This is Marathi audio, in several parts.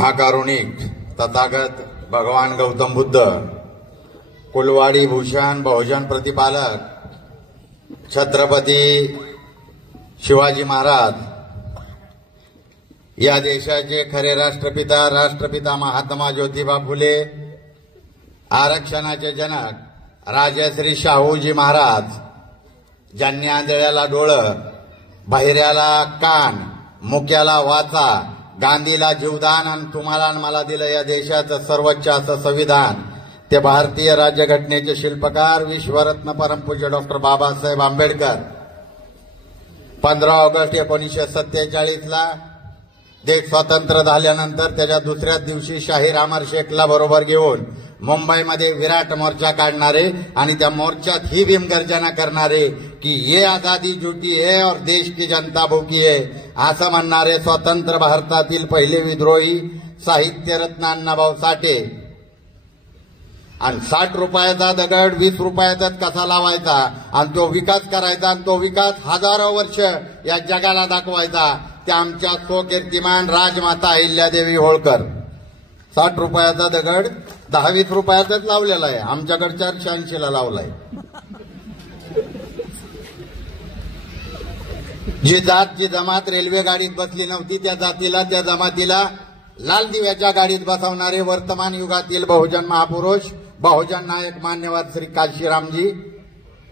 महाकारुणिक तथागत भगवान गौतम बुद्ध, कुलवाडी भूषण बहुजन प्रतिपालक छत्रपती शिवाजी महाराज, या देशाचे खरे राष्ट्रपिता महात्मा ज्योतिबा फुले, आरक्षणाचे जनक राजश्री शाहूजी महाराज, ज्यांनी आंधळ्याला डोळं, बहिऱ्याला कान, मुक्याला वाचा, गांधीला जीवदान आणि तुम्हाला आणि मला दिलं या देशाचं सर्वोच्च असं संविधान, ते भारतीय राज्यघटनेचे शिल्पकार विश्वरत्न परमपूज्य डॉक्टर बाबासाहेब आंबेडकर 15 ऑगस्ट 1947 ला देश स्वतंत्र झाल्यानंतर त्याच्या दुसऱ्याच दिवशी शाहीर अमर शेखला बरोबर घेऊन मुंबईमध्ये विराट मोर्चा काढणारे आणि त्या मोर्चात ही भीमगर्जना करणारे की ये आजादी झूठी है और देश की जनता भूकी है असं म्हणणारे स्वतंत्र भारतातील पहिले विद्रोही साहित्यरत्न अण्णाभाऊ साठे. आणि 60 रुपयाचा दगड 20 रुपयातच कसा लावायचा आणि तो विकास करायचा आणि तो विकास हजारो वर्ष या जगाला दाखवायचा, त्या आमच्या स्वकीर्तिमान राजमाता अहिल्यादेवी होळकर. 60 रुपयाचा दगड 10-20 रुपयातच लावलेला आहे, आमच्याकडे 480 ला लावलाय. जी जात जी जमात रेल्वे गाडीत बसली नव्हती त्या जातीला त्या जमातीला लाल दिव्याच्या गाडीत बसवणारे वर्तमान युगातील बहुजन महापुरुष, बहुजन नायक मान्यवर श्री काशीरामजी,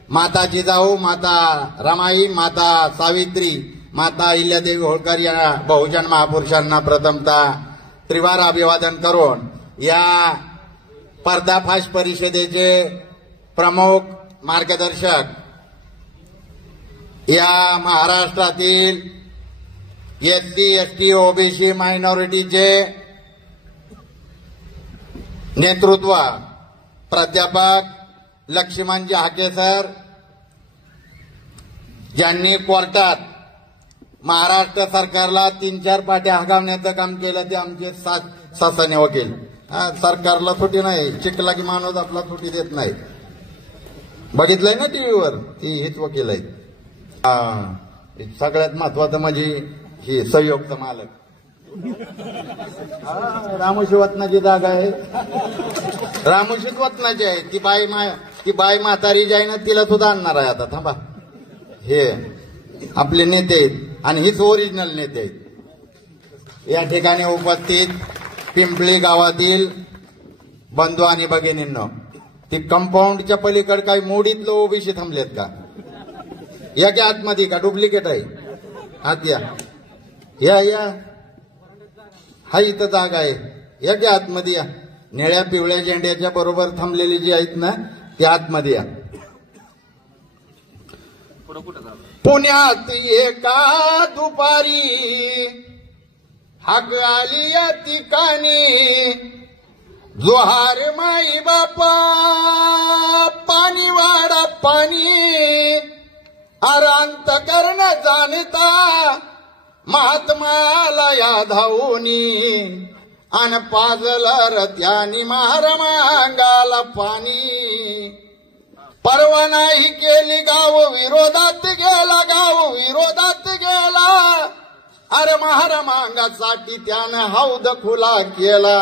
माता जिजाऊ, माता रमाई, माता सावित्री, माता अहिल्यादेवी होळकर या बहुजन महापुरुषांना प्रथमतः त्रिवार अभिवादन करून या पर्दाफाश परिषदेचे प्रमुख मार्गदर्शक, या महाराष्ट्रातील एससी एसटी ओबीसी मायनॉरिटीचे नेतृत्व प्राध्यापक लक्ष्मणजी हाके सर, ज्यांनी कोर्टात महाराष्ट्र सरकारला 3-4 पाट्या हगावण्याचं काम केलं, ते आमचे सासने वकील. सरकारला सुट्टी नाही, चिकला की माणूस आपला सुट्टी देत नाही. बघितलंय ना टीव्हीवर, ती हेच वकील आहेत. सगळ्यात महत्वाचं म्हणजे ही सहयोगचा मालक रामोशी वतनाची जागा आहे, रामोशीत वतनाची आहे. ती बाई म्हातारी जी आहे ना तिला सुद्धा आणणार आहे आता. थांबा, हे आपले नेते आहेत आणि हीच ओरिजिनल नेते आहेत. या ठिकाणी उपस्थित पिंपळी गावातील बंधू आणि भगिनींनो, ती कंपाऊंडच्या पलीकडे काही मोडीतलं ओबीसी थांबलेत का? या की आतमध्ये का डुप्लिकेट आहे? आत या हा इथं जागा आहे, या की आतमध्ये या. निळ्या पिवळ्या झेंड्याच्या बरोबर थांबलेली जी आहेत ना ती आतमध्ये या. पुण्यात एका दुपारी हाक आली या ठिकाणी, जोहार माई बापा पाणी वाडा पाणी, अरांत करण जाणता महात्माला या धावूनी, अन पाजलं रत्यानी महारमांगाला पाणी. परवा नाही केली गाव विरोधात गेला, गाव विरोधात गेला, अरे महारमांगासाठी त्यानं हौद खुला केला.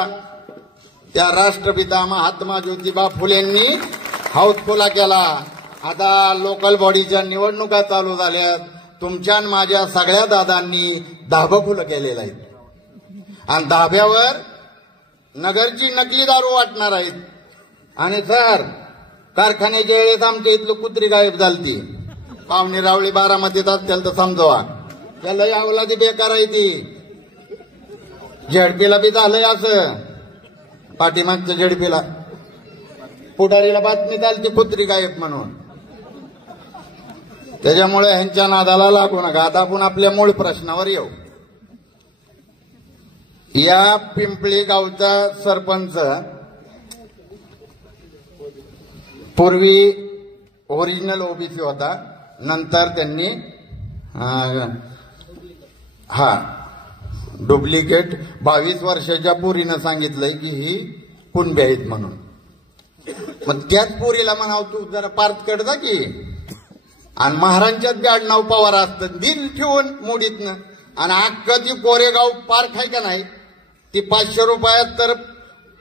त्या राष्ट्रपिता महात्मा ज्योतिबा फुलेंनी हौद खुला केला. आता लोकल बॉडीच्या निवडणुका चालू झाल्यात, तुमच्या माझ्या सगळ्या दादांनी धाबं खुलं केलेलं आहे आणि धाब्यावर नगरची नकली दारू वाटणार आहेत. आणि सर, कारखान्याच्या वेळेस आमच्या इथलं कुत्री गायब झालती, पाहुणे रावळी बारामतीत असतील तर समजवा, त्याला यावला ती बेकार आहे. ती झेडपीला बी झालंय असं, पाठीमागच्या झेडपीला पुढारीला बातमी झाली कुत्री गायब म्हणून. त्याच्यामुळे ह्यांच्या नादाला लागू नका. आता आपण आपल्या मूळ प्रश्नावर येऊ. या पिंपळी गावचा सरपंच पूर्वी ओरिजिनल ओबीसी होता, नंतर त्यांनी डुप्लिकेट 22 वर्षाच्या पोरीनं सांगितलंय की ही कुणबी आहेत म्हणून. मग त्याच पोरीला म्हणाव तू जरा पार्थ कड जा की, आणि महाराजांच्यात गाड नाव पवार असतं दिल ठेवून मोडीतनं, आणि अख्खं ती कोरेगाव पार्क आहे का नाही ती 500 रुपयात तर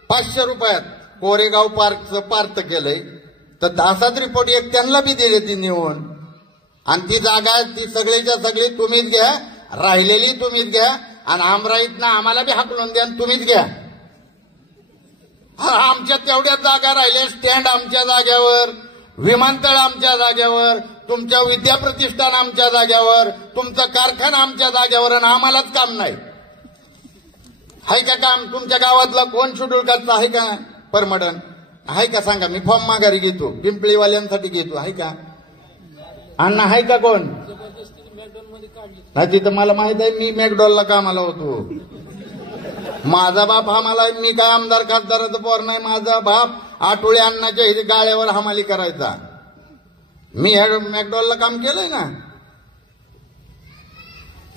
500 रुपयात कोरेगाव पार्कचं पार्थ केलंय, तर असाच रिपोर्ट एक त्यांना बी दिले ती निवडून. आणि ती जागा ती सगळीच्या सगळी तुम्हीच घ्या, राहिलेली तुम्हीच घ्या, आणि आमराईतनं आम्हाला बी हाकलून द्या आणि तुम्हीच घ्या. आमच्या तेवढ्याच जागा राहिल्या, स्टँड आमच्या जाग्यावर, विमानतळ आमच्या जाग्यावर, तुमचं विद्याप्रतिष्ठान आमच्या जाग्यावर, तुमचं कारखाना आमच्या जाग्यावर, आणि आम्हालाच काम नाही. आहे का काम? तुमच्या गावातला कोण शेड्यूल कास्टचा आहे का परमडन? आहे का सांगा? मी फॉर्म माघारी घेतो, पिंपळीवाल्यांसाठी घेतो. आहे का अण्णा? आहे का कोण? नाही, तिथं मला माहित आहे, मी मॅकडॉलला कामाला होतो. माझा बाप हमाला, मी काय आमदार खासदाराचं पोर नाही. माझा बाप आठवळे अण्णाच्या इथे गाळ्यावर हमाली करायचा. मी मॅकडॉलला काम केलंय ना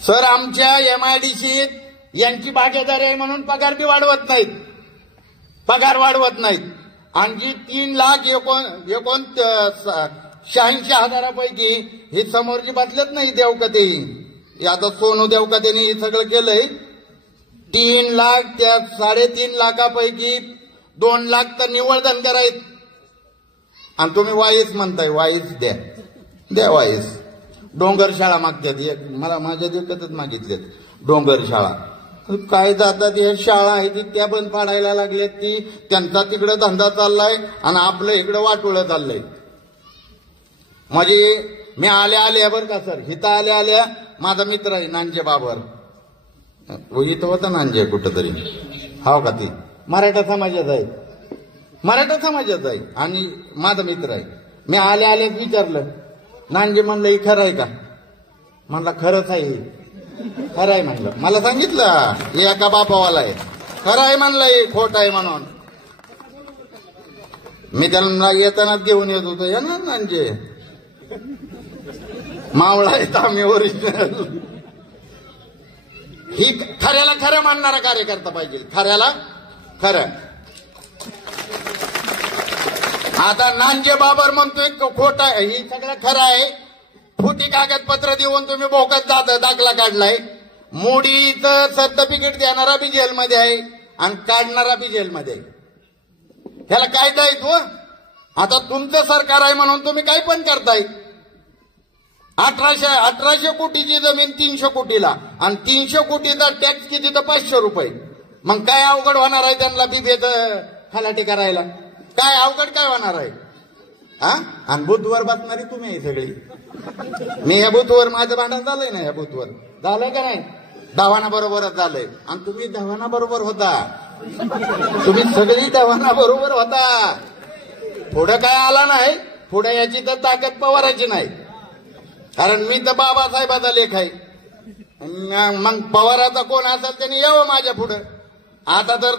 सर. आमच्या MIDCत यांची भागीदारी आहे म्हणून पगार बी वाढवत नाहीत, पगार वाढवत नाहीत. आणखी 3,86,000पैकी हे समोरची बसलेत नाही देवकते. आता सोनू देवकतेने हे सगळं केलंय. 3 लाख, त्या 3.5 लाखापैकी 2 लाख तर निव्वळ धनगर आहेत. आणि तुम्ही वाईस म्हणताय, वाईस द्या, द्या वाईस. डोंगर शाळा मागतात, मला माझ्या देवकतच मागितलेत डोंगर शाळा. काय जातात हे शाळा आहे ती त्या बंद पाडायला लागल्यात. ती त्यांचा तिकडे धंदा चाललाय आणि आपलं इकडे वाटोळं चाललंय. म्हणजे मी आल्या बरं का सर, हिथं आल्या माझा मित्र आहे नांजे बाबर, इथं होता नांजे कुठंतरी, हाव का? ती मराठा समाजात आहे, मराठा समाजात आहे आणि माझा मित्र आहे. मी आल्याच विचारलं, नांजे म्हणलं हे खरं आहे का? म्हणला खरंच आहे, खरं आहे म्हणलं. मला सांगितलं हे एका बापावाला आहे, खरं आहे म्हणलं, हे खोट आहे म्हणून. मी त्यांना येतानाच घेऊन येत होतो, या ना नांजे मावळा आहे आम्ही ओरिजिनल. ही खऱ्याला खरं मानणारा कार्यकर्ता पाहिजे, खऱ्याला खरं. आता नांजे बाबर म्हणतोय खोट आहे, ही सगळं खरं आहे. खोटी कागदपत्र देऊन तुम्ही बोगस दाखला काढलाय. मोडीचं सर्टिफिकेट देणारा बी जेलमध्ये आहे आणि काढणारा बी जेलमध्ये आहे. ह्याला काय द्यायचं? आता तुमचं सरकार आहे म्हणून तुम्ही काही पण करताय. 1800 कोटीची जमीन 300 कोटीला, आणि 300 कोटीचा टॅक्स किती तर 500 रुपये. मग काय अवघड होणार आहे त्यांना बिबेचं खलाटी करायला? काय अवघड काय होणार आहे? हा, आणि बुथवर बसणारी तुम्ही आहे सगळी. मी ह्या बुथवर माझं भांडण झालंय ना, ह्या बुथवर झालंय का नाही? दवाना बरोबरच झालंय. आणि तुम्ही दवाना बरोबर होता, तुम्ही सगळी दवाना बरोबर होता. पुढं काय आला नाही, पुढे याची तर ताकद पवारायची नाही. कारण मी तर बाबासाहेबाचा लेख आहे. मग पवाराचा कोण असेल त्याने यावं माझ्या पुढं. आता तर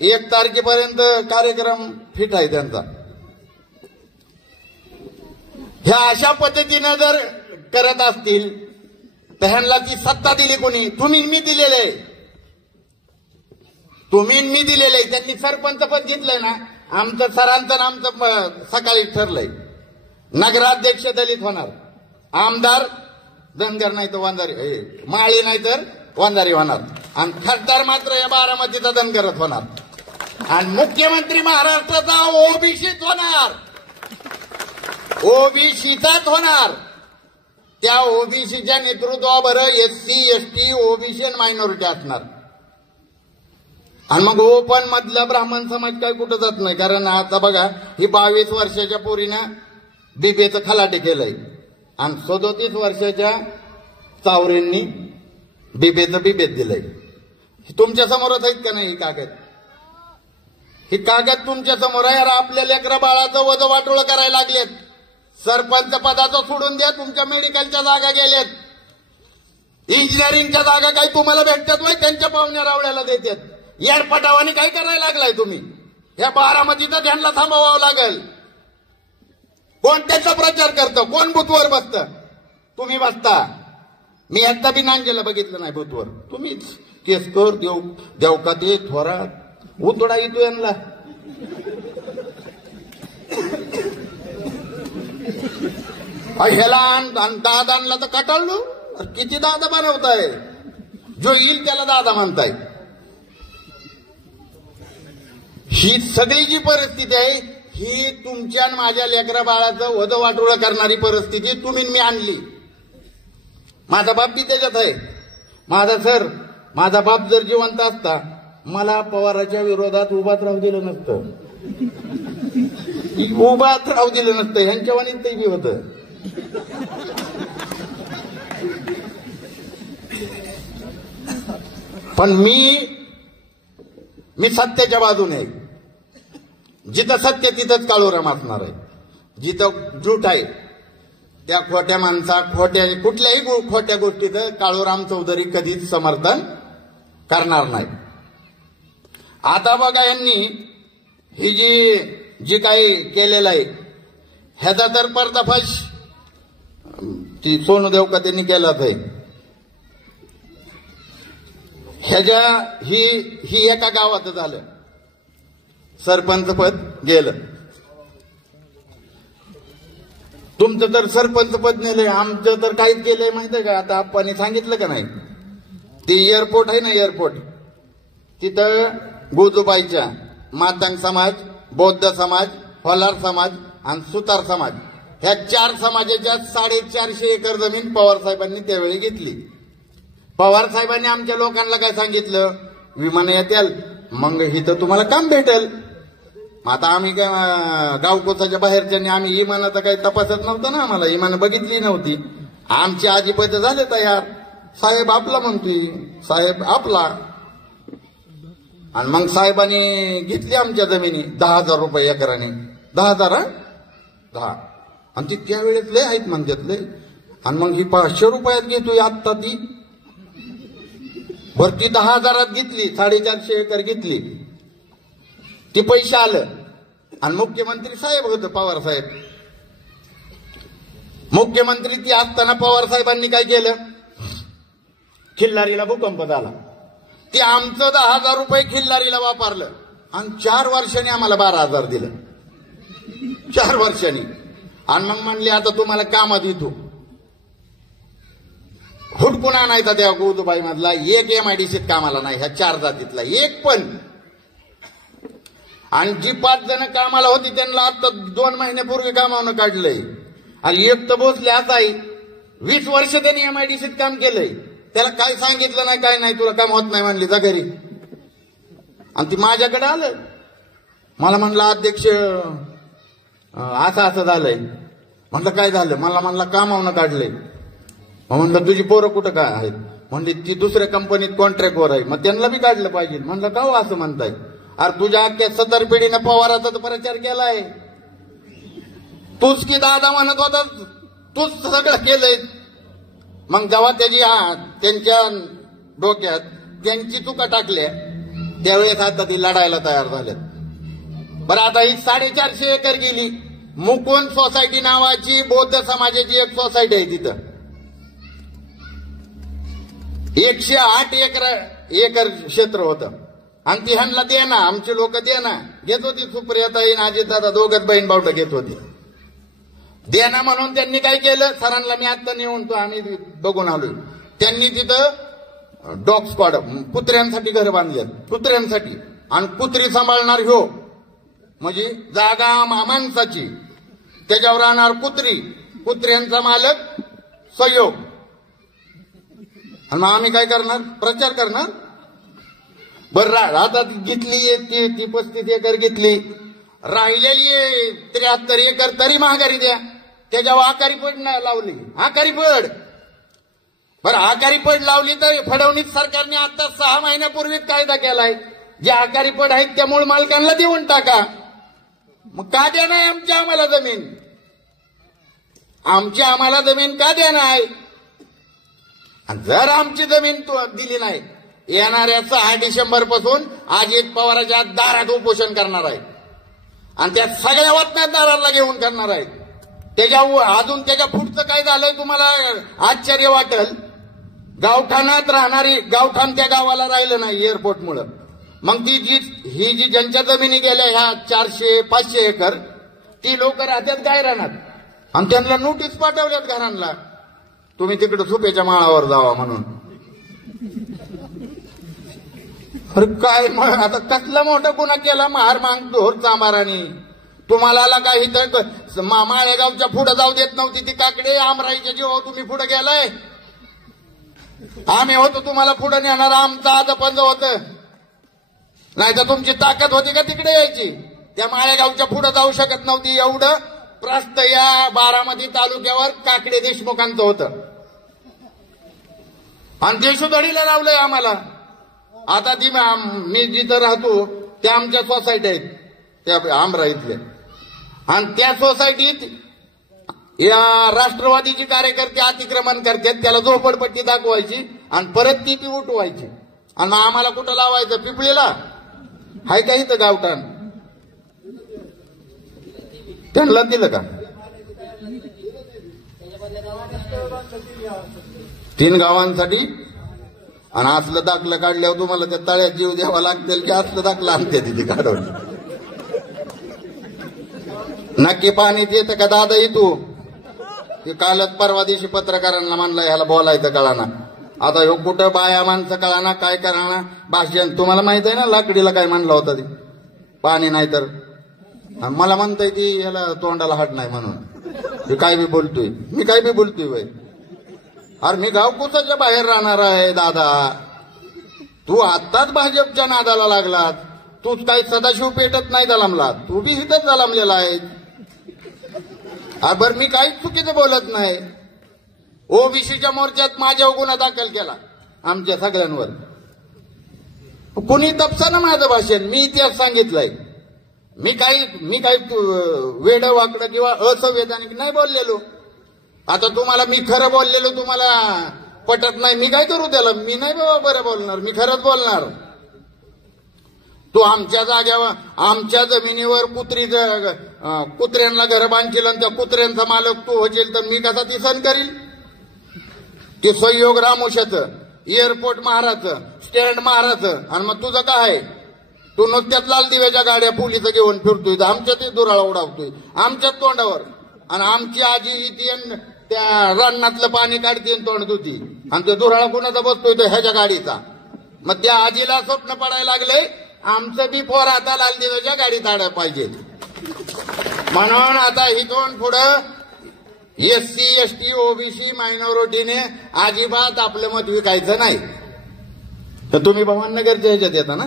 1 तारखेपर्यंत कार्यक्रम फिट आहे त्यांचा. ह्या अशा पद्धतीनं जर करत असतील तर ह्यांना ती सत्ता दिली कोणी? तुम्ही मी दिलेले, तुम्ही मी दिलेले. त्यांनी सरपंच पद घेतलंय ना, आमचं सरांचं आमचं सकाळी ठरलंय. नगराध्यक्ष दलित होणार, आमदार धनगर नाही तर वंजारी, माळी नाही तर वंजारी होणार, आणि खासदार मात्र या बारामतीचा धनगरच होणार. आणि मुख्यमंत्री महाराष्ट्राचा ओबीसीत होणार, ओबीसीचाच होणार. त्या ओबीसीच्या नेतृत्वावर SC, ST, ओबीसी आणि मायनॉरिटी असणार. आणि मग ओपन मधला ब्राह्मण समाज काय कुठं जात नाही. कारण आता बघा, ही 22 वर्षाच्या पोरीनं बिबेचं खलाटे केलंय आणि 37 वर्षाच्या चावरेंनी बिबेचं बिबेत दिलंय. तुमच्या समोरच आहेत का नाही ही कागद? ही कागद तुमच्या समोर आहे. यार, आपल्या लेकरा बाळाचं वज वाटोळ करायला लागलेत. सरपंच पदाचं सोडून द्या, तुमच्या मेडिकलच्या जागा गेल्यात. इंजिनिअरिंगच्या जागा काही तुम्हाला भेटतात नाही, त्यांच्या पाहुण्या रावळ्याला देतात. येडपटावानी काय करायला लागलाय तुम्ही? या बारामतीचं ध्यानला थांबवावं लागेल. कोण त्याचा प्रचार करतं? कोण बुथवर बसतं? तुम्ही बसता. मी आता बी नांजेला बघितलं नाही बुथवर. तुम्हीच केसकर, देवकाते, थोरात उतडा येतो यांना. ह्याला दादांना तर कटाळलो. किती दादा बनवताय? जो येईल त्याला दादा म्हणताय. ही सगळी जी परिस्थिती आहे ही तुमच्या आणि माझ्या लेकरा बाळाचं वधवाटोळं करणारी परिस्थिती तुम्ही मी आणली. माझा बाप बी त्याच्यात आहे. माझा बाप जर जिवंत असता मला पवाराच्या विरोधात उभाच राहू दिलं नसतं. उभाच राहू दिलं नसतं. ह्यांच्या वाणीत ते बी होतं. पण मी सत्याच्या बाजूने आहे. जिथं सत्य तिथंच काळोराम असणार आहे. जिथं झूट आहे त्या खोट्या माणसा कुठल्याही खोट्या गोष्टीचं काळोराम चौधरी कधीच समर्थन करणार नाही. आता बघा यांनी ही जी काही केलेलं आहे ह्याचा तर पर्दाफाश ती सोनू देवकतेंनी केलाच आहे. ह्याच्या ही एका गावात झालं. सरपंच पद गेलं. तुमचं तर सरपंच पद नेलंय. आमचं तर काहीच केलंय माहितीये का. आता आपण सांगितलं का नाही ते एअरपोर्ट आहे ना एअरपोर्ट तिथं गोजूबाईच्या मातंग समाज, बौद्ध समाज, होलार समाज आणि सुतार समाज ह्या 4 समाजाच्या 450 एकर जमीन पवार साहेबांनी त्यावेळी घेतली. पवार साहेबांनी आमच्या लोकांना काय सांगितलं विमान येतील मग इथं तुम्हाला काम भेटेल. आता आम्ही काय गावकोसाच्या बाहेरच्यांनी आम्ही इमानाचा काही तपासत नव्हतं ना. आम्हाला इमान बघितली नव्हती. आमची आजीपत झाले तयार. साहेब आपला म्हणतोय साहेब आपला. आणि मग साहेबांनी घेतली आमच्या जमिनी 10,000 रुपये एकराने. 10,000 10 आणि ती त्यावेळेस लय आहेत म्हणतात. आणि मग ही 500 रुपयात घेतोय आत्ता ती भरती 10,000 घेतली. 450 एकर घेतली. ती पैसे आलं आणि मुख्यमंत्री साहेब होतं पवार साहेब. मुख्यमंत्री ती असताना पवार साहेबांनी काय केलं खिल्लारीला भूकंप झाला. ते आमचं 10,000 रुपये खिल्लारीला वापरलं आणि 4 वर्षांनी आम्हाला 12,000 दिलं. 4 वर्षांनी. आणि मग म्हणले आता तुम्हाला कामात येतो. हुडकून आणायचा त्या गोदूबाई मधला एक MIDCत कामाला नाही ह्या 4 जातीतला एक पण. आणि जी 5 जण कामाला होती त्यांना आता 2 महिन्यापूर्वी कामावून काढलंय. आणि एक तर भोसले असा आहे 20 वर्ष त्यांनी MIDCत काम केलंय. त्याला काय सांगितलं नाही काय नाही तुला काम होत नाही म्हणली जा घरी. आणि ती माझ्याकडे आलं मला म्हणलं अध्यक्ष असं झालंय. म्हणलं काय झालं. मला म्हणलं कामावून काढलंय. म्हणलं तुझी पोरं कुठं काय आहेत. म्हणली ती दुसऱ्या कंपनीत कॉन्ट्रॅक्टवर आहे मग त्यांना बी काढलं पाहिजे. म्हणलं का हो असं म्हणताय. अरे तुझ्या अख्ख्या 70 पिढीनं पवाराचा प्रचार केलाय. तूच की दादा म्हणत होता तूच सगळं केलंय. मग जेव्हा त्यांच्या डोक्यात त्यांची चुका टाकल्या त्यावेळेस आता ती लढायला तयार झाल्यात. बरं आता ही 450 एकर गेली. मुकुंद सोसायटी नावाची बौद्ध समाजाची एक सोसायटी आहे तिथं 108 एकर क्षेत्र होतं. आणि ती ह्यांना दे ना आमचे लोक दे ना घेत होती. सुप्रियाताई अजित दादा दोघच बहीण भावडं घेत होती. देना म्हणून त्यांनी काय केलं सरांना मी आता नेऊन तो आम्ही बघून आलोय. त्यांनी तिथं डॉग स्क्वॉड कुत्र्यांसाठी घर बांधलेत कुत्र्यांसाठी. आणि कुत्री सांभाळणार ह्यो म्हणजे जागा माणसाची त्याच्यावर राहणार कुत्र्यांचा मालक सहयोग. आणि मग आम्ही काय करणार प्रचार करणार. बरं आता घेतली ती 35 एकर घेतली. राहिलेली 73 एकर तरी महागारी द्या. त्याच्यावर आकारी पड लावली. आकारी पड बरं आकारी पड लावली तर फडणवीस सरकारने आता 6 महिन्यापूर्वीच कायदा केलाय जे आकारी पड आहेत त्या मूळ मालकांना देऊन टाका. मग का द्या नाही आम्हाला जमीन. आम्हाला जमीन का द्या नाही. आणि जर आमची जमीन दिली नाही येणाऱ्या 6 डिसेंबर पासून अजित पवारांच्या दारात उपोषण करणार आहे. आणि त्या सगळ्या वतनदारांना घेऊन करणार आहे. अजून त्याच्या पुढचं काय झालंय तुम्हाला आश्चर्य वाटेल. गावठाणात राहणारी गावठाण त्या गावाला राहिलं नाही एअरपोर्टमुळं. मग ही जी ज्यांच्या जमिनी गेल्या ह्या 400-500 एकर ती लोक राहतात गायरानात. आणि त्यांना नोटीस पाठवल्यात घरांना तुम्ही तिकडे झोपेच्या माळावर जावा म्हणून. अरे काय मग आता कसला मोठा गुन्हा केला महार मांग ढोर चांबाराने? तुम्हाला काही तर माळेगावच्या पुढे जाऊ देत नव्हती ती काकडे. आमराईच्या जीवावर तुम्ही पुढे गेलाय. आम्ही होतो तुम्हाला पुढे नेणार. आमचं आज पंज होतं. नाही तर तुमची ताकद होती का तिकडे यायची? त्या माळेगावच्या पुढे जाऊ शकत नव्हती. एवढं प्रस्त या बारामती तालुक्यावर काकडे देशमुखांचं होतं. आणि देशोधडीला लावलंय आम्हाला. आता ती मी जिथं राहतो त्या आमच्या सोसायटी आहेत त्या आमराईतल्या. आणि त्या सोसायटीत या राष्ट्रवादीचे कार्यकर्ते अतिक्रमण करतात. त्याला झोपडपट्टी दाखवायची आणि परत ती उठवायची. आणि मग आम्हाला कुठं लावायचं? पिपळीला हाय का इथं गावठाण? त्यांना दिलं का? 3 गावांसाठी. आणि असलं दाखलं काढल्यावर तुम्हाला त्या तळ्यात जीव द्यावा लागतील की असलं दाखलं आणते तिथे काढून? नक्की पाणीच येतं का दादा तू? ते कालच परवा दिवशी पत्रकारांना म्हणलं ह्याला बोलायचं कळाना. आता ह्यो कुठं बाया माणसं कळाना काय कराना भाषण. तुम्हाला माहित आहे ना लाकडीला काय म्हणलं होतं ते? पाणी नाही तर मला म्हणताय ती ह्याला तोंडाला हात नाही म्हणून. मी काय बी बोलतोय. मी काय बी बोलतोय बाई. अरे मी गाव कुसाच्या बाहेर राहणार आहे दादा. तू आत्ताच भाजपच्या नादाला लागलात. तूच काही सदाशिव पेटत नाही जलमला. तू बी इथंच जलमलेला आहे. बरं मी काहीच चुकीचं बोलत नाही. ओबीसीच्या मोर्चात माझ्या गुन्हा दाखल केला आमच्या सगळ्यांवर. कुणी तपसानं माझं भाषण. मी इतिहास सांगितलंय. मी काही वेडं वाकडं किंवा असंवैधानिक नाही बोललेलो. आता तुम्हाला मी खरं बोललेलो तुम्हाला पटत नाही. मी काय करू त्याला? मी नाही बाबा बरं बोलणार. मी खरंच बोलणार. तू आमच्या जाग्यावर आमच्या जमिनीवर कुत्र्यांना घर बांधशील आणि त्या कुत्र्यांचा मालक तू होशील तर मी कसा ती सण करील? ते सहयोग रामोशाचं, एअरपोर्ट महाराचं, स्टँड महाराचं. आणि मग तुझं काय आहे? तू नुकत्याच लाल दिव्याच्या गाड्या पोलीस घेऊन फिरतोय. आमच्यात दुराळा उडावतोय आमच्याच तोंडावर. आणि आमची आजी ती त्या रानातलं पाणी काढते तोंड धुती. आणि ते दुराळा कुणाचा बसतोय तो ह्याच्या गाडीचा. मग त्या आजीला स्वप्न पडायला लागलंय आमचं बी पोर आता लाल दिव्याच्या गाडीत आडायला पाहिजे. म्हणून आता इथून पुढं SC ST OBC मायनॉरिटीने अजिबात आपलं मत विकायचं नाही. तर तुम्ही भवाननगरच्या ह्याच्यात येता ना?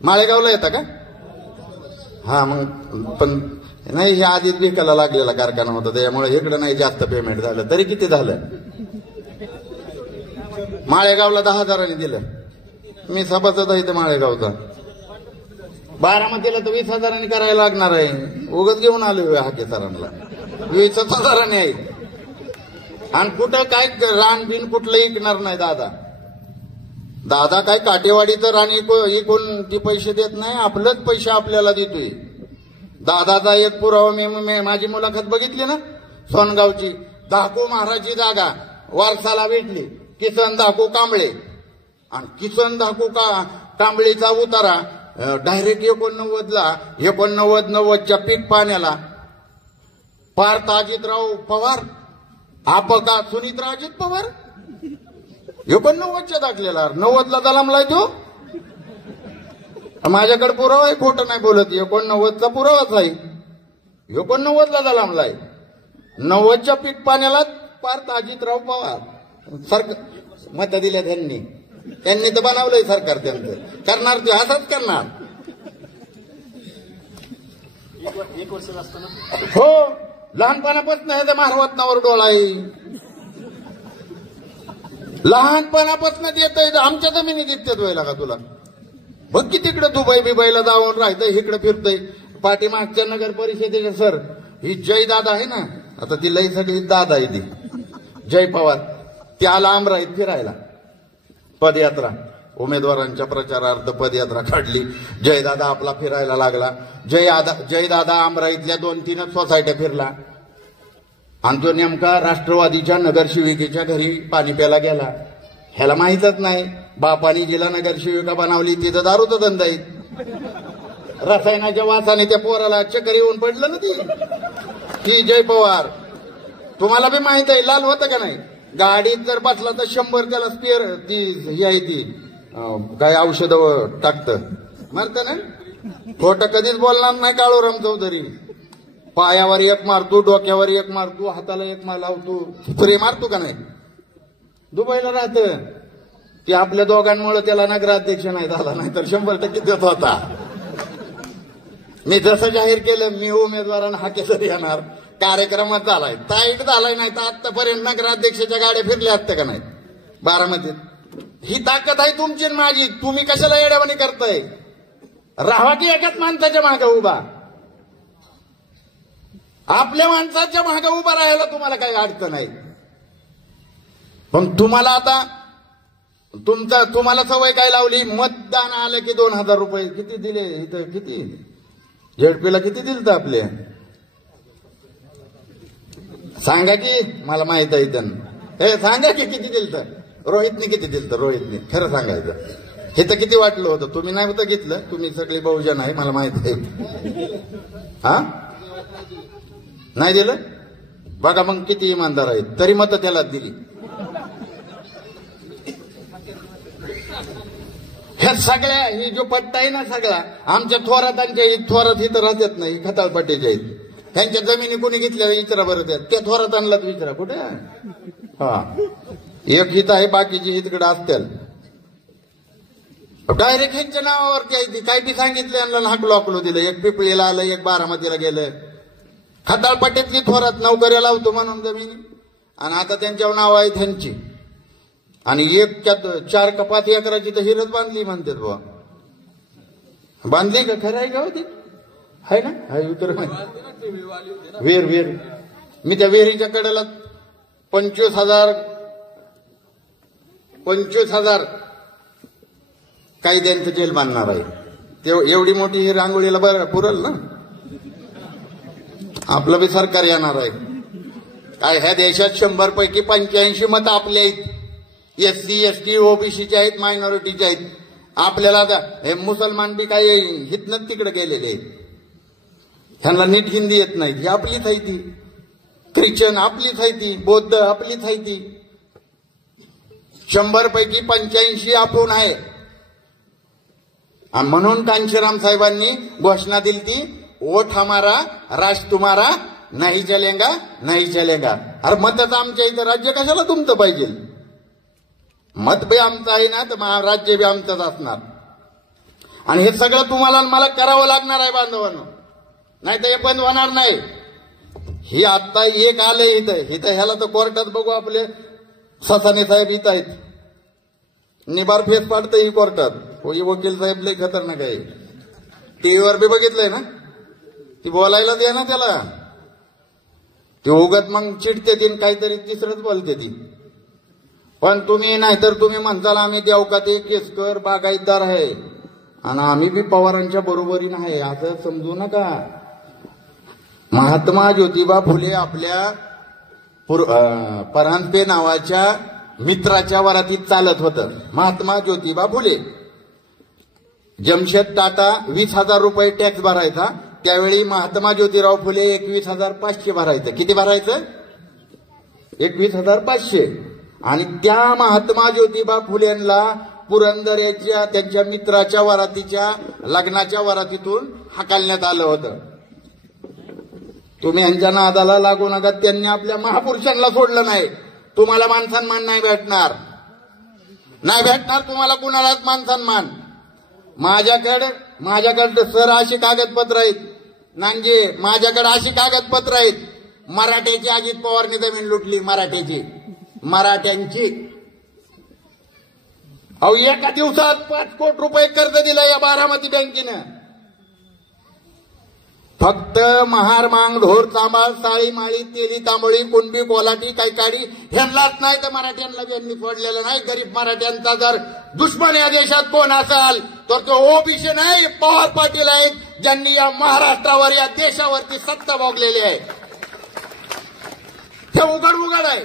माळेगावला येता का? हा मग पण नाही हे आधीच विकायला लागलेला कारखाना होता त्यामुळे इकडे नाही जास्त पेमेंट झालं. तरी किती झालं? माळेगावला 10,000 दिलं. मी सभासद आहे माळेगावचा. बारामतीला तर 20,000 करायला लागणार आहे. उगाच घेऊन आलो हाके सरांना. 20,000 आहे. आणि कुठं काय रान बिन कुठलं ऐकणार नाही दादा. दादा काय काटेवाडीचं रान इकून ती पैसे देत नाही. आपलंच पैसे आपल्याला देतोय. दादाचा एक पुरावा मी माझी मुलाखत बघितली ना सोनगावची. धाकू महाराजची जागा वारसाला भेटली. किसन धाकू कांबळे. आणि किसन धाकू कांबळेचा उतारा डायरेक्ट 89च्या पीक पाण्याला पार्थ अजितराव पवार आपका सुनीत्रा अजित पवार 89च्या दाखलेला 90ला जलमलाय तो. माझ्याकडे पुरावा आहे. खोटं नाही बोलत. 89चा पुरावाच आहे. 89ला जलमलाय. 90च्या पीक पाण्याला पार्थ अजितराव पवार मत दिल्या त्यांनी तर बनवलंय सरकार. त्यांचं करणार ते असंच करणार. 1 वर्ष असताना हो लहानपणापासून ह्याचा महारवतनावर डोळा आहे. लहानपणापासून देत आहे. आमच्या जमिनी दिसतात व्हायला का तुला? बघ की तिकडे दुबई बिबईला जाऊन राहतंय इकडे फिरतय. पाठीमागच्या नगर परिषदेच्या सर ही जय दादा आहे ना. आता ती लई सगळी दादा आहे ती जय पवार. त्याला आमराईत फिरायला पदयात्रा उमेदवारांच्या प्रचारार्थ पदयात्रा काढली. जयदादा आपला फिरायला लागला. जयदादा अमराईतल्या 2-3 सोसायट्या फिरला. आणि तो नेमका राष्ट्रवादीच्या नगरसेविकेच्या घरी पाणी प्यायला गेला. ह्याला माहीतच नाही बापानी जिला नगरसेविका बनवली तिथं दारूचा धंदा आहे. रसायनाच्या वासाने त्या पोराला चक्कर येऊन पडलं ना ती जय पवार. तुम्हाला बी माहित आहे लाल होतं का नाही. गाडीत जर बसला तर 100 त्याला स्पेअर ती ही आहे ती काय औषधं टाकतं मारतं ना. खोटं कधीच बोलणार नाही काळूराम चौधरी. पायावर एक मारतो, डोक्यावर एक मारतो, हाताला एक लावतो. स्प्रे मारतो का नाही. दुबईला राहतं ते. आपल्या दोघांमुळे त्याला नगराध्यक्ष नाही झाला, नाही तर 100% देत होता. मी जसं जाहीर केलं मी उमेदवारांना हा केसर येणार, कार्यक्रमात झालाय, टाईट झालाय. नाही तर आतापर्यंत नगराध्यक्षाच्या गाड्या फिरल्या असत्या का नाही बारामतीत. ही ताकद आहे तुमची आणि माझी. तुम्ही कशाला येड्यावानी करताय. राहा की एकाच माणसाच्या मागे उभा. आपल्या माणसाच्या मागे उभा राहायला तुम्हाला काही अडचण नाही. पण तुम्हाला आता तुम्हाला सवय काय लावली. मतदान आलं की 2000 रुपये किती दिले इथं. किती झेडपीला किती दिलं तर आपल्या सांगा की. मला माहित आहे त्यांना. हे सांगा की किती दिलं तर. रोहितने किती दिलं तर. रोहितने खरं सांगायचं. हे तर किती वाटलं होतं. तुम्ही नाही होतं घेतलं. तुम्ही सगळे बहुजन आहे मला माहित आहे. हा नाही दिलं. बघा मग किती इमानदार आहेत. तरी मत त्याला दिली. ह्या सगळ्या ही जो पट्टा आहे ना सगळा आमच्या थोरातांच्या. थोरात इथं राहतात नाही, खताळपट्टीच्या आहेत. त्यांच्या जमिनी कोणी घेतल्या विचारा बरं. त्या थोरातांनाच विचारा कुठे. हा एक हित आहे, बाकीची हितकडे असतील. डायरेक्ट ह्यांच्या नावावरती आहे. काय बी सांगितलं यांना हाकलो हाकलो दिलं. एक पिपळीला आलं, एक बारामतीला गेलं. खताळपट्टीतली थोरात नोकऱ्या लावतो म्हणून जमिनी. आणि आता त्यांच्यावर नाव आहे त्यांची. आणि एक 4 का 5 एकराची तर हिरच बांधली म्हणतात बुवा. बांधली का. खरं आहे का होती. आहे ना. हाय उतर विहीर. मी त्या विहिरीच्या कडेला 25,000 काही त्यांचं जेल बांधणार आहे. एवढी मोठी ही रांगोळीला बरं पुरल ना. आपलं बी सरकार येणार आहे. काय ह्या देशात 100 पैकी 85 मत आपले आहेत. SC ST OBCचे आहेत, मायनॉरिटीचे आहेत. आपल्याला हे मुसलमान बी काही हितनच तिकडे गेलेले आहेत. ह्यांना नीट हिंदी येत नाही. ही आपलीच आहे ती. ख्रिश्चन आपलीच आहे ती. बौद्ध आपलीच आहे ती. 100 पैकी 85 आपण आहे. आणि म्हणून कांशीराम साहेबांनी घोषणा दिली ती वोट हमारा राज तुम्हारा नाही चलेगा नाही चलेगा. अरे मतच आमच्या इथं. राज्य कशाला तुमचं पाहिजे. मत बी आमचं आहे ना तर राज्य बी आमचंच असणार. आणि हे सगळं तुम्हाला मला करावं लागणार आहे बांधवांनो. नाही तर हे बंद होणार नाही. ही आता एक आलं इथं ह्याला तर कोर्टात बघू. आपले ससाने साहेब इथं आहेत. निबार फेस पाडतं ही कोर्टात. वकील साहेब लय खतरनाक आहे. टीव्हीवर बी बघितलंय ना. ती बोलायला दे ना त्याला. ते उगत मग चिडते ती काहीतरी तिसरंच बोलते ती. पण तुम्ही नाहीतर तुम्ही म्हणताल आम्ही देवकाते केसकर बागायतदार आहे आणि आम्ही बी पवारांच्या बरोबरीनं आहे असं समजू नका. महात्मा ज्योतिबा फुले आपल्या परांजपे नावाच्या मित्राच्या वरातीत चालत होतं. महात्मा ज्योतिबा फुले. जमशेद टाटा 20,000 रुपये टॅक्स भरायचा. त्यावेळी महात्मा ज्योतिराव फुले 21,500 भरायचं. किती भरायचं. 21,500. आणि त्या महात्मा ज्योतिबा फुलेंना पुरंदरेच्या त्यांच्या मित्राच्या वरातीच्या लग्नाच्या वरातीतून हाकलण्यात आलं होतं. तुम्ही यांच्या नादाला लागू नका. त्यांनी आपल्या महापुरुषांना सोडलं नाही. तुम्हाला मानसन्मान नाही भेटणार. नाही भेटणार तुम्हाला कुणालाच मानसन्मान. माझ्याकडे सर अशी कागदपत्र आहेत. नांगे माझ्याकडे अशी कागदपत्र आहेत. मराठ्याची अजित पवारने जमीन लुटली. मराठ्यांची. अहो एका दिवसात 5 कोटी रुपये कर्ज दिलं या बारामती बँकेनं. फक्त महार मांग ढोर चांबाळ साळी माळी तेली तांबळी कुणबी कोलाटी कैकाडी ह्यांनाच नाही तर मराठ्यांना ज्यांनी सोडलेलं नाही. गरीब मराठ्यांचा जर दुश्मन या देशात कोण असाल तर तो ओबीसी नाही पवार पाटील आहेत. ज्यांनी या महाराष्ट्रावर या देशावरती सत्ता भोगलेली आहे. हे उघड आहे.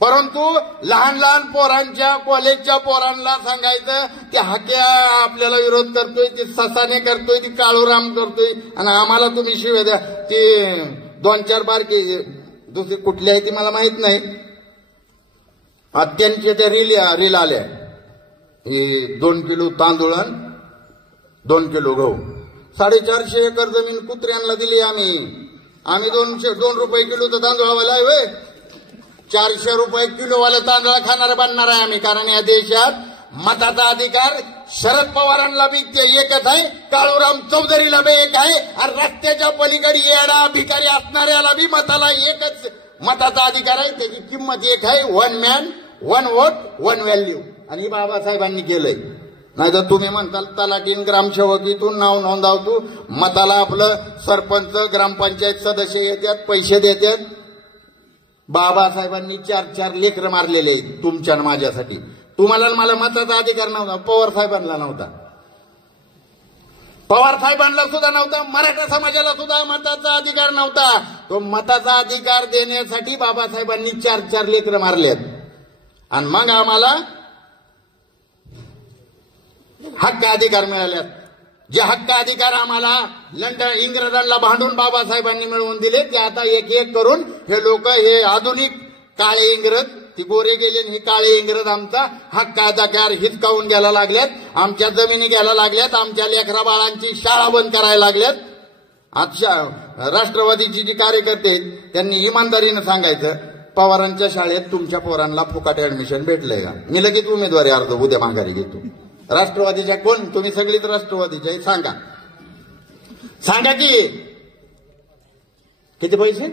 परंतु लहान लहान पोरांच्या कॉलेजच्या पोरांना सांगायचं ते हाक्या आपल्याला विरोध करतोय, ते ससाने करतोय, ती काळूराम करतोय आणि आम्हाला तुम्ही शिव्या द्या. ते 2-4 बारके दुसरे कुठले आहे ते मला माहित नाही. त्यांचे त्या रील आल्या हे 2 किलो तांदूळ 2 किलो गहू 450 एकर जमीन कुत्र्यांना दिली आम्ही 2 रुपये किलोचा तांदूळवाला आहे होय 400 रुपये किलोवाला तांदूळ खाणार बनणार आहे आम्ही. कारण या देशात मताचा अधिकार शरद पवारांना बी एकच आहे, काळूराम चौधरीला बी एक आहे, आणि रस्त्याच्या पलीकडे येडा भिकारी असणाऱ्याला बी मताला एकच मताचा अधिकार आहे. त्याची किंमत एक आहे, 1 मॅन 1 वोट 1 व्हॅल्यू. आणि बाबासाहेबांनी केलंय. नाही तर तुम्ही म्हणताल तलाठीन ग्रामसेवकीतून नाव नोंदवतो, मताला आपलं सरपंच ग्रामपंचायत सदस्य येतात, पैसे देतात. बाबासाहेबांनी 4 लेकरं मारलेले आहेत तुमच्या माझ्यासाठी. तुम्हाला मला मताचा अधिकार नव्हता, पवार साहेबांना नव्हता, पवार साहेबांना सुद्धा नव्हता, मराठा समाजाला सुद्धा मताचा अधिकार नव्हता. तो मताचा अधिकार देण्यासाठी बाबासाहेबांनी 4 लेकरं मारलेत. आणि मग आम्हाला हक्क अधिकार मिळाल्यात. जे हक्क अधिकार आम्हाला लंडन इंग्रजांना भांडून बाबासाहेबांनी मिळवून दिले, ते आता एक एक करून हे लोक, हे आधुनिक काळे इंग्रज, ती गोरे गेले, हे काळे इंग्रज आमचा हक्क अधिकार हिसकावून घ्यायला लागल्यात, आमच्या जमिनी घ्यायला लागल्यात, आमच्या लेकरा बाळांची शाळा बंद करायला लागल्यात. आजच्या राष्ट्रवादीची जी कार्यकर्ते आहेत त्यांनी इमानदारीनं सांगायचं, पवारांच्या शाळेत तुमच्या पोरांना फुकाट ऍडमिशन भेटलंय का? मी लगेच उमेदवारी अर्ज उद्या माघारी घेतो. राष्ट्रवादीच्या कोण? तुम्ही सगळीच राष्ट्रवादीच्या सांगा की किती पैसे?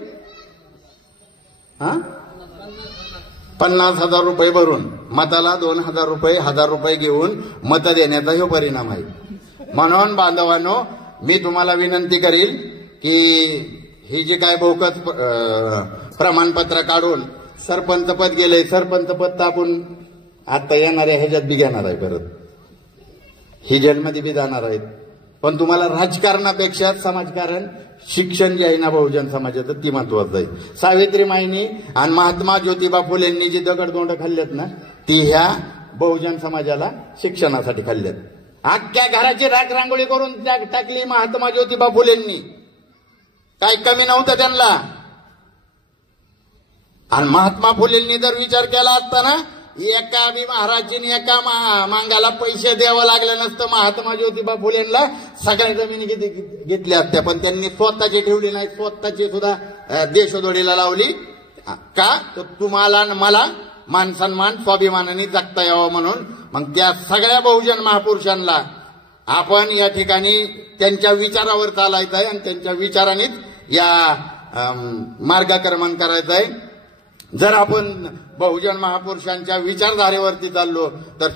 50,000 रुपये भरून मताला 2,000 रुपये 1,000 रुपये घेऊन मत देण्याचा हा परिणाम आहे. म्हणून बांधवांनो, मी तुम्हाला विनंती करील की ही जे काय बोगस प्रमाणपत्र काढून सरपंच पद गेलंय, सरपंच पद तर आपण आता येणाऱ्या ह्याच्यात बी घेणार आहे, परत ही जेलमध्ये बी जाणार आहेत. पण तुम्हाला राजकारणापेक्षा समाजकारण, शिक्षण जे आहे ना बहुजन समाजाचं, ती महत्वाचं आहे. सावित्रीमाईंनी आणि महात्मा ज्योतिबा फुलेंनी जी दगडधोंड खाल्ल्यात ना, ती ह्या बहुजन समाजाला शिक्षणासाठी खाल्ल्यात. अख्ख्या घराची राख रांगोळी करून टाकली महात्मा ज्योतिबा फुलेंनी. काही कमी नव्हतं त्यांना. आणि महात्मा फुलेंनी जर विचार केला असता ना, एका बी महाराजीने एका मांगाला पैसे द्यावं लागलं नसतं. महात्मा ज्योतिबा फुलेंना सगळ्या जमिनी घेतल्या असत्या, पण त्यांनी स्वतःची ठेवली नाही, स्वतःची सुद्धा देशोधडीला लावली. का? तर तुम्हाला मला मान सन्मान स्वाभिमानाने जगता यावं म्हणून. मग त्या सगळ्या बहुजन महापुरुषांना आपण या ठिकाणी त्यांच्या विचारावर चालायचं आहे आणि त्यांच्या विचारानेच या मार्गक्रमण करायचं आहे. जर आपण बहुजन महापुरुषांच्या विचारधारेवरती चाललो तर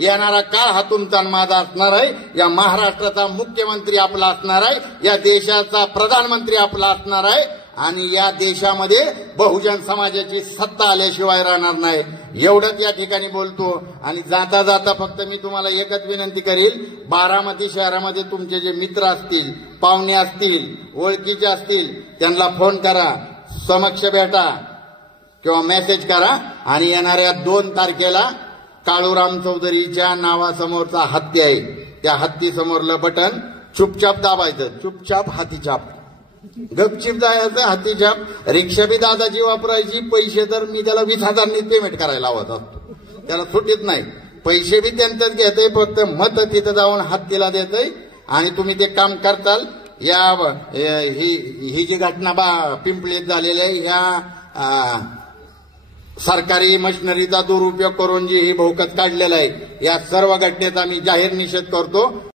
येणारा काळ हा तुमचा माझा असणार आहे. या महाराष्ट्राचा मुख्यमंत्री आपला असणार आहे, या देशाचा प्रधानमंत्री आपला असणार आहे, आणि या देशामध्ये बहुजन समाजाची सत्ता आल्याशिवाय राहणार नाही. एवढंच या ठिकाणी बोलतो. आणि जाता जाता फक्त मी तुम्हाला एकच विनंती करील, बारामती शहरामध्ये तुमचे जे मित्र असतील, पाहुणे असतील, ओळखीचे असतील, त्यांना फोन करा, समक्ष भेटा किंवा मेसेज करा. आणि येणाऱ्या 2 तारखेला काळूराम चौधरीच्या नावासमोरचा हत्ती आहे, त्या हत्तीसमोरलं बटन चुपचाप दाबायचं, चुपचाप हातीचाप, गपचिप जायचं हातीचाप. रिक्षा बी दादाची वापरायची, पैसे तर मी त्याला 20,000 पेमेंट करायला लावत असतो, त्याला सुटीत नाही. पैसे बी त्यांचंच घेतय, फक्त मत तिथं जाऊन हत्तीला देतय आणि तुम्ही ते काम करताल. ही जी घटना पिंपळीत झालेली आहे, ह्या सरकारी मशिनरीचा दुरुपयोग करून जी ही भोकत काढलेला आहे, या सर्व घटनेचा मी जाहीर निषेध करतो.